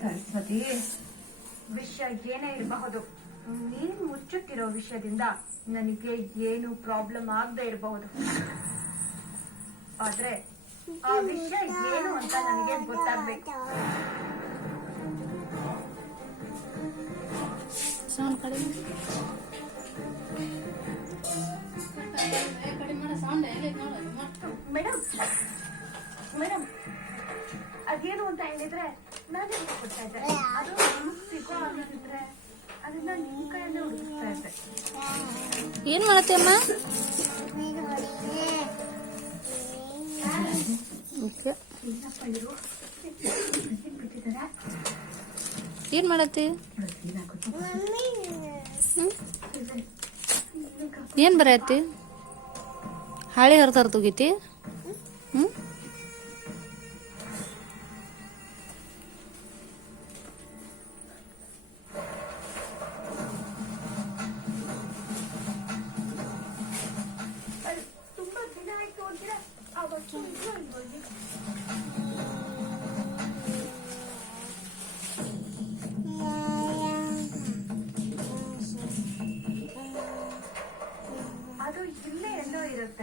ಸರಸ್ವತಿ, ವಿಷಯ ಏನೇ ಇರಬಹುದು, ನೀನ್ ಮುಚ್ಚುತ್ತಿರೋ ವಿಷಯದಿಂದ ನನಗೆ ಏನು ಪ್ರಾಬ್ಲಮ್ ಆಗದೆ ಇರಬಹುದು. ಆದ್ರೆ ಆ ವಿಷಯ ಏನು ಅಂತ ನನಗೆ ಗೊತ್ತಾಗ್ಬೇಕು. ಮೇಡಮ್ ಮೇಡಮ್, ಅದೇನು ಅಂತ ಹೇಳಿದ್ರೆ ನಾನೇ ಕೊಡ್ತಾ ಇದ್ದೆ. ಅದು ಸಿಗೋ ಆಗಿದ್ರೆ ಅದನ್ನ ನಿಮ್ ಕೈಯಲ್ಲೇ ಹುಡುಕ್ತಾ ಇದ್ದೆ. ಏನ್ ಮಾಡತ್ತೆ ಅಮ್ಮ? ಏನ್ ಮಾಡತ್ತಿ? ಏನ್ ಬರತ್ತಿ? ಹಾಳಿ ಹರ್ತಾರ ತುಗಿತಿ? ತುಂಬಾ ದಿನ ಆಯ್ತು ಅಂತೀರಾ? ಆ ವಸ್ತು